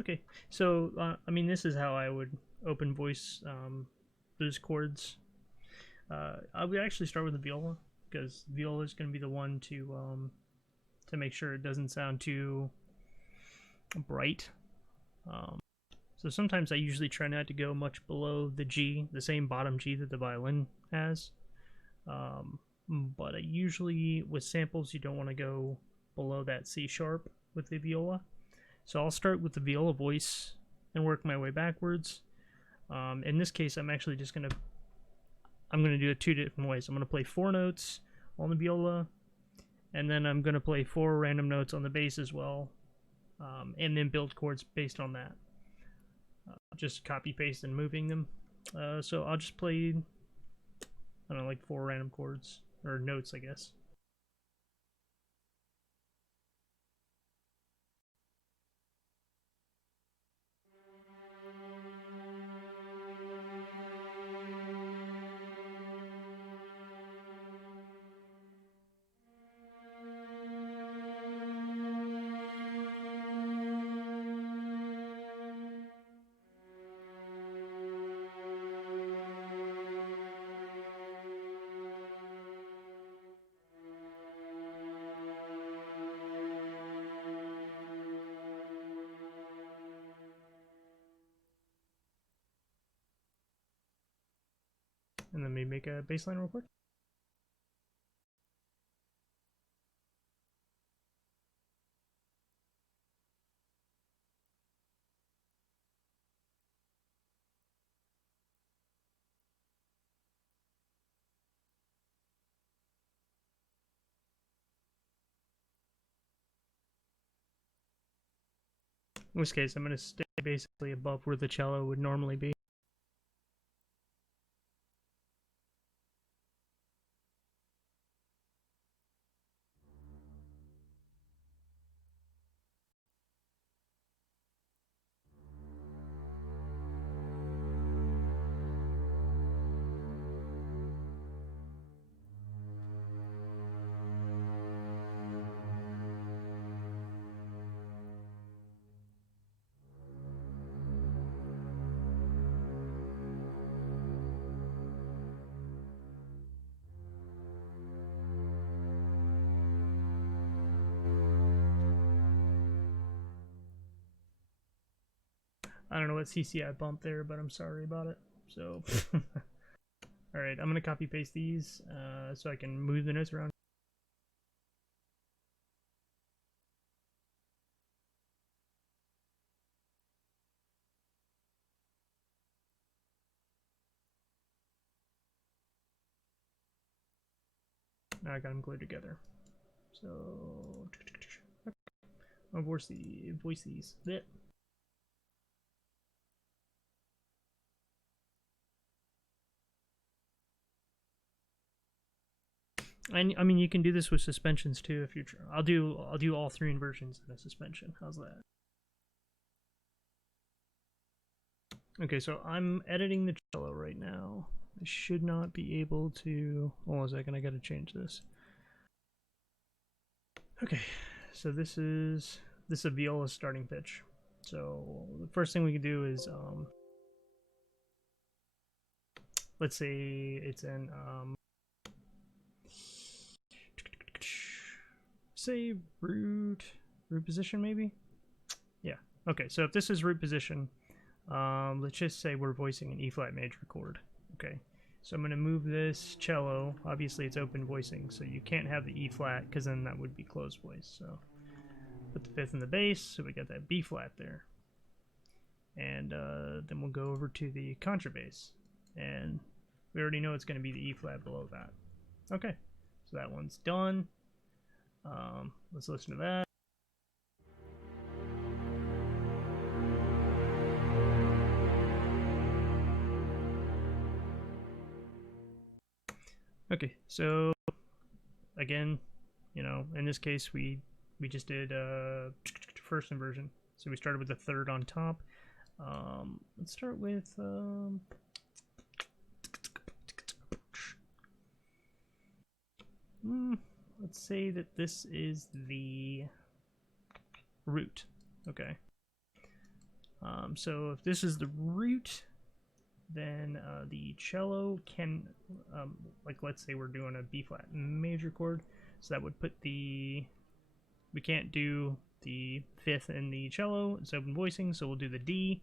Okay, so I mean, this is how I would open voice those chords. I would actually start with the viola because viola is going to be the one to make sure it doesn't sound too bright. Um, so sometimes I usually try not to go much below the G, the same bottom G that the violin has. Um, but I usually, with samples, you don't want to go below that C sharp with the viola. So I'll start with the viola voice and work my way backwards. In this case, I'm actually just I'm gonna do it two different ways. I'm gonna play 4 notes on the viola, and then I'm gonna play 4 random notes on the bass as well, and then build chords based on that. Just copy paste and moving them. So I'll just play, I don't know, like 4 random chords or notes, I guess. And then maybe make a bass line real quick. In this case, I'm going to stay basically above where the cello would normally be. I don't know what CC I bumped there, but I'm sorry about it. So, alright, I'm going to copy paste these so I can move the notes around. Now I got them glued together. So, I'll voice these. Blech. And I mean, you can do this with suspensions too if you're. I'll do all 3 inversions in a suspension. How's that? Okay, so I'm editing the cello right now. I should not be able to. Hold on a second, I gotta change this. Okay, so this is a viola starting pitch. So the first thing we can do is let's say it's in say root position maybe. Yeah. Okay, so if this is root position, let's just say we're voicing an E flat major chord. Okay. So I'm going to move this cello. Obviously, it's open voicing, so you can't have the E flat because then that would be closed voice. So put the 5th in the bass, so we got that B flat there. And then we'll go over to the contrabass, and we already know it's going to be the E flat below that. Okay, so that one's done. Let's listen to that. Okay, so again, you know, in this case we just did first inversion. So we started with the 3rd on top. Let's start with let's say that this is the root. Okay. So if this is the root, then the cello can, like let's say we're doing a B flat major chord, so that would put the, we can't do the fifth in the cello, it's open voicing, so we'll do the D.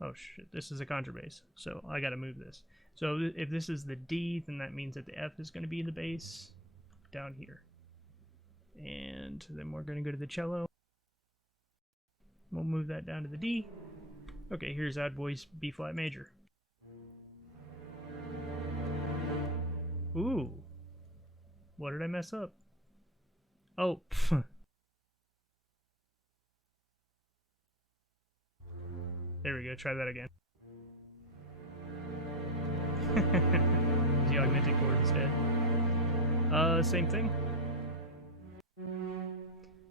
Oh shit, this is a contrabass, so I gotta move this. So if this is the D, then that means that the F is going to be the bass down here. And then we're going to go to the cello. We'll move that down to the D. Okay, here's odd voice B flat major. Ooh. What did I mess up? Oh. There we go, try that again. The augmented chord instead. Same thing.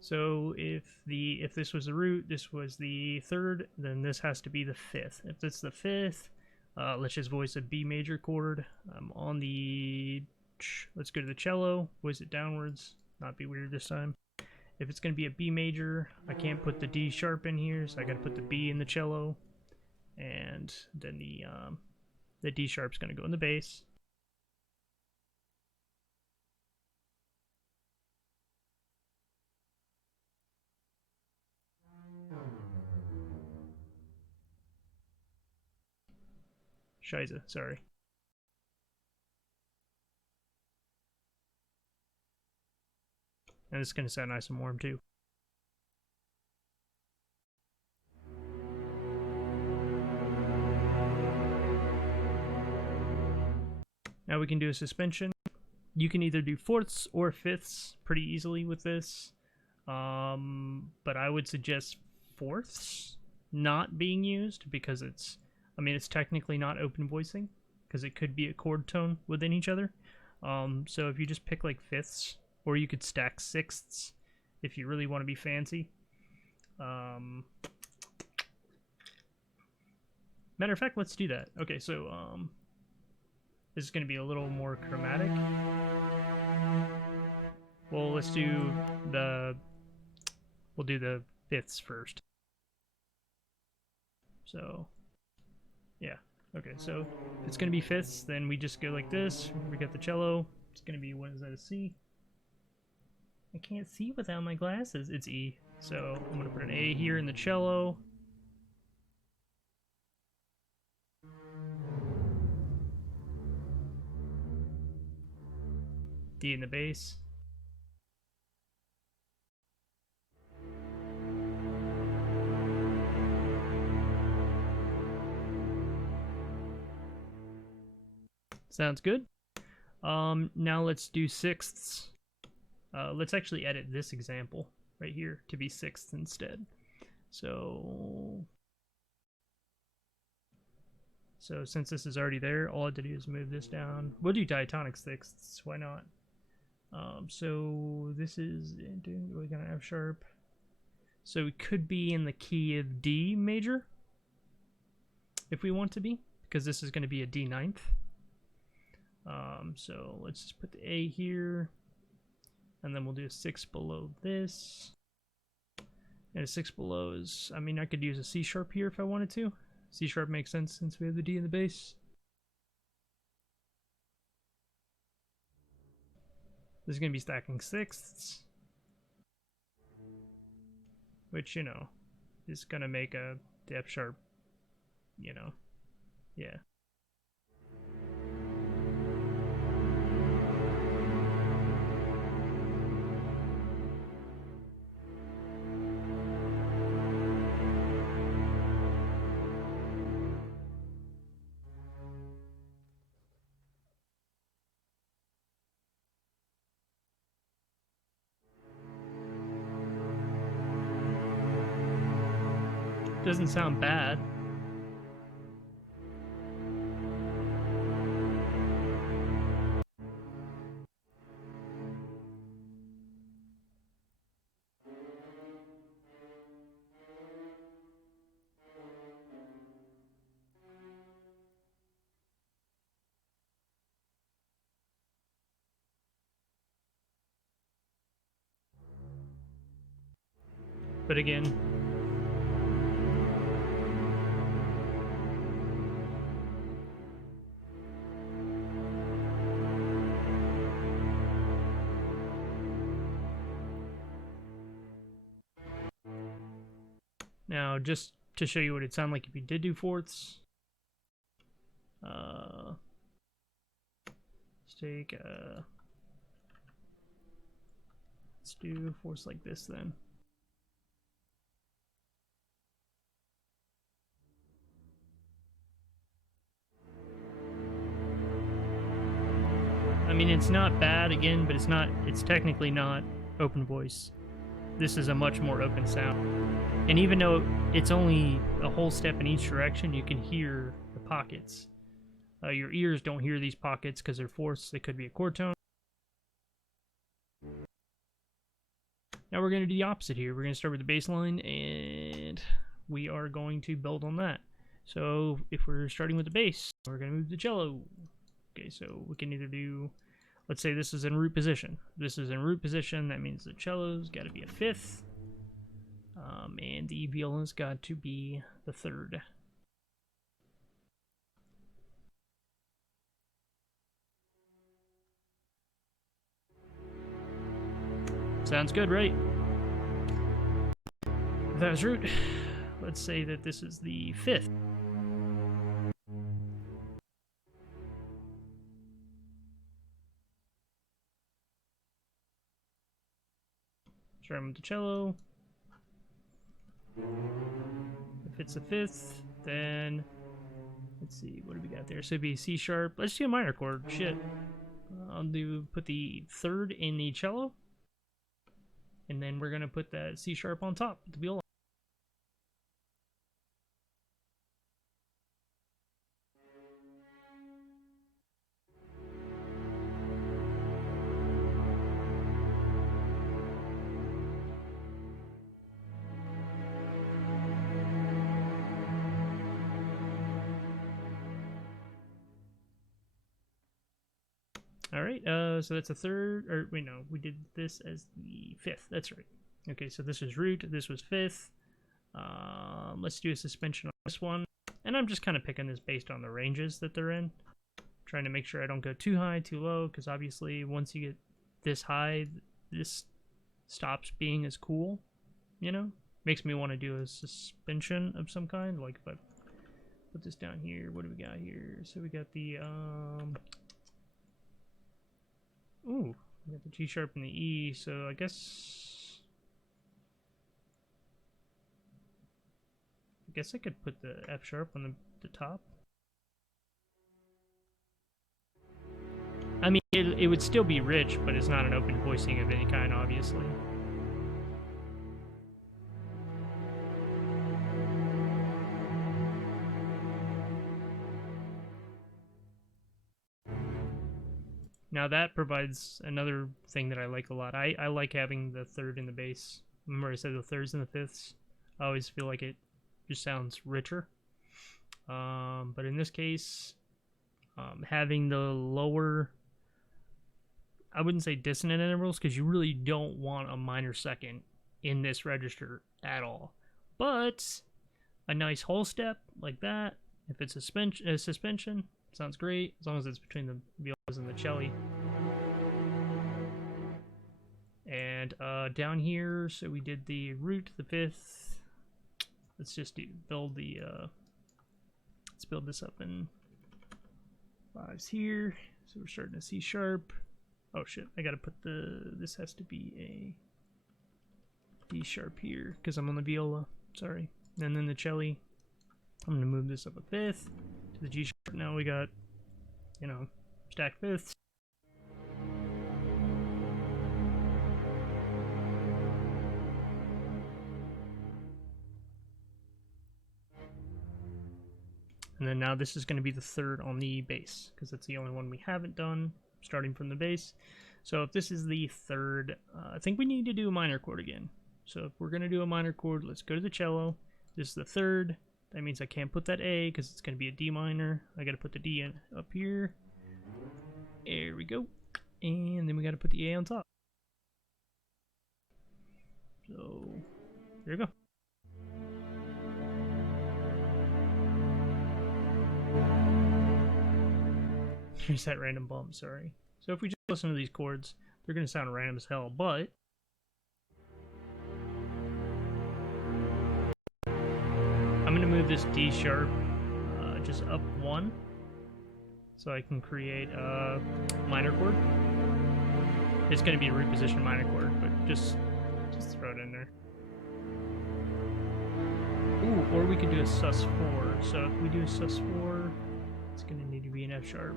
So if this was the root, this was the third, then this has to be the fifth. If it's the fifth, let's just voice a B major chord. On the, let's go to the cello, voice it downwards, not be weird this time. If it's going to be a B major, I can't put the D sharp in here, so I got to put the B in the cello, and then the D sharp's going to go in the bass. Scheiße, sorry. And it's going to sound nice and warm too. Now we can do a suspension. You can either do fourths or fifths pretty easily with this. But I would suggest fourths not being used because it's, I mean, it's technically not open voicing because it could be a chord tone within each other. So if you just pick like fifths, or you could stack sixths if you really want to be fancy. Matter of fact, let's do that. Okay, so this is going to be a little more chromatic. Well, let's do the, we'll do the fifths first. So, yeah. Okay, so if it's going to be fifths, then we just go like this. We got the cello. It's going to be, what is that, a C? I can't see without my glasses. It's E. So I'm going to put an A here in the cello. D in the bass. Sounds good. Now let's do sixths. Let's actually edit this example right here to be sixths instead. So since this is already there, all I have to do is move this down. We'll do diatonic sixths, why not? So this is, we got an F sharp. So it could be in the key of D major, if we want to be, because this is going to be a D ninth. So let's just put the A here, and then we'll do a 6 below this. And a 6 below is, I mean, I could use a C sharp here if I wanted to. C sharp makes sense since we have the D in the bass. This is going to be stacking sixths, which, you know, is going to make a F sharp, you know, yeah. Doesn't sound bad. But again, Now, just to show you what it'd sound like if you did do fourths, let's take let's do fourths like this then. I mean, it's not bad again, but it's technically not open voice. This is a much more open sound. And even though it's only a whole step in each direction, you can hear the pockets. Your ears don't hear these pockets because they're fourths. They could be a chord tone. Now we're going to do the opposite here. We're going to start with the bass line, and we are going to build on that. So if we're starting with the bass, we're going to move the cello. Okay, so we can either do, let's say this is in root position. This is in root position. That means the cello's got to be a fifth. And the viola's got to be the third. Sounds good, right? If that was root, let's say that this is the fifth. Start with the cello. If it's a fifth, then let's see, what do we got there? So it'd be C sharp. Let's do a minor chord. Shit. I'll put the third in the cello, and then we're gonna put that C sharp on top with the viola. Alright, so that's a third, or wait, no, we did this as the fifth, that's right. Okay, so this is root, this was fifth. Let's do a suspension on this one. And I'm just kind of picking this based on the ranges that they're in. Trying to make sure I don't go too high, too low, because obviously once you get this high, this stops being as cool, you know? Makes me want to do a suspension of some kind, like if I put this down here, what do we got here? So we got the, ooh, we got the G sharp and the E, so I guess I could put the F sharp on the top. I mean, it would still be rich, but it's not an open voicing of any kind, obviously. Now that provides another thing that I like a lot. I like having the third in the bass. Remember I said the thirds and the fifths? I always feel like it just sounds richer. But in this case, having the lower, I wouldn't say dissonant intervals, because you really don't want a minor second in this register at all. But a nice whole step like that, if it's a suspension, sounds great, as long as it's between the violas and the cello. And down here, so we did the root, the fifth. Let's just build the, let's build this up in fives here. So we're starting a C sharp. Oh shit, I gotta put this has to be a D sharp here, because I'm on the viola, sorry. And then the cello, I'm gonna move this up a fifth to the G sharp. Now we got, you know, stacked fifths. And then now this is going to be the third on the bass, because that's the only one we haven't done, starting from the bass. So if this is the third, I think we need to do a minor chord again. So if we're going to do a minor chord, let's go to the cello. This is the third. That means I can't put that A, because it's going to be a D minor. I got to put the D in up here. There we go. And then we got to put the A on top. So there you go. Here's that random bump, sorry. So if we just listen to these chords, they're going to sound random as hell, but I'm gonna move this D sharp just up one, so I can create a minor chord. It's gonna be a repositioned minor chord, but just throw it in there. Ooh, or we could do a sus4. So if we do a sus4, it's gonna need to be an F sharp.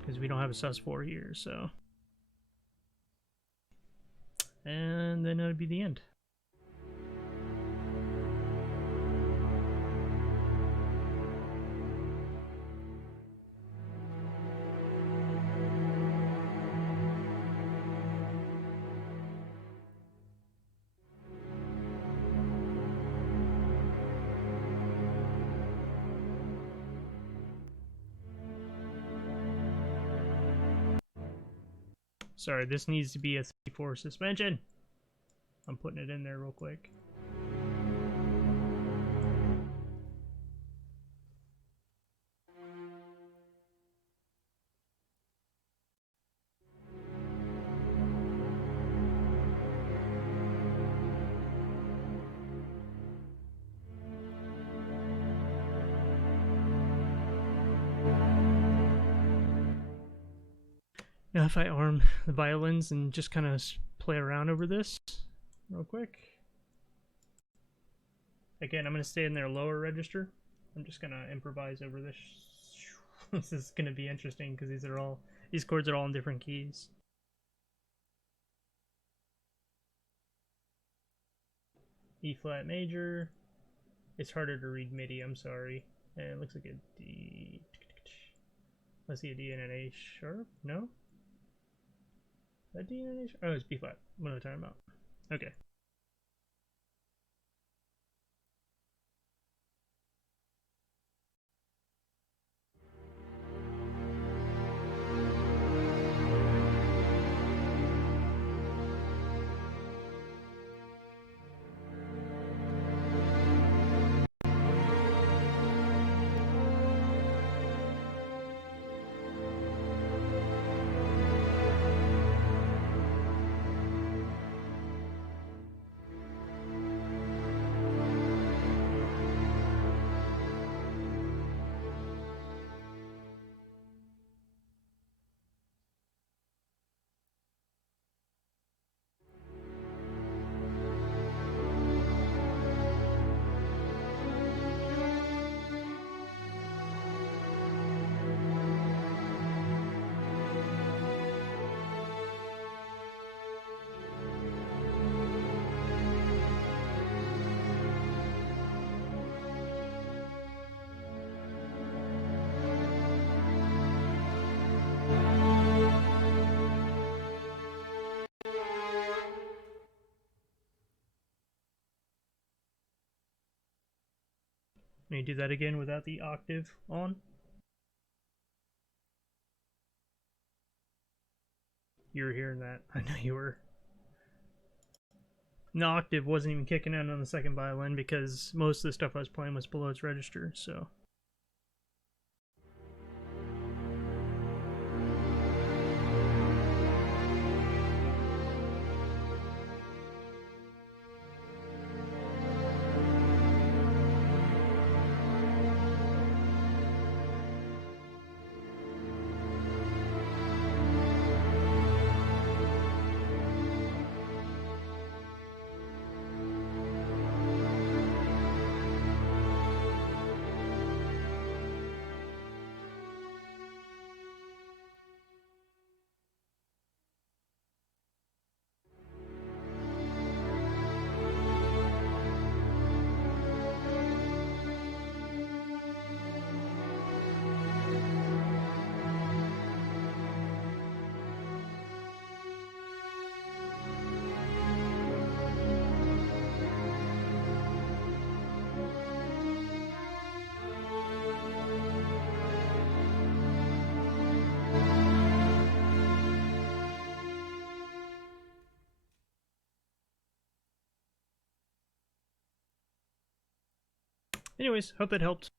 Because we don't have a sus4 here, so. And then that would be the end. Sorry, this needs to be a 3/4 suspension. I'm putting it in there real quick. Now if I arm the violins and just kind of play around over this real quick. Again, I'm going to stay in their lower register. I'm just going to improvise over this. This is going to be interesting because these chords are all in different keys. E flat major. It's harder to read MIDI, I'm sorry. And it looks like a D. Let's see, a D and an A sharp? No? A D and an A sharp? Oh, it's B flat. What am I talking about? Okay. Let me do that again without the octave on. You were hearing that. I know you were. The octave wasn't even kicking in on the second violin because most of the stuff I was playing was below its register, so. Anyways, hope that helped.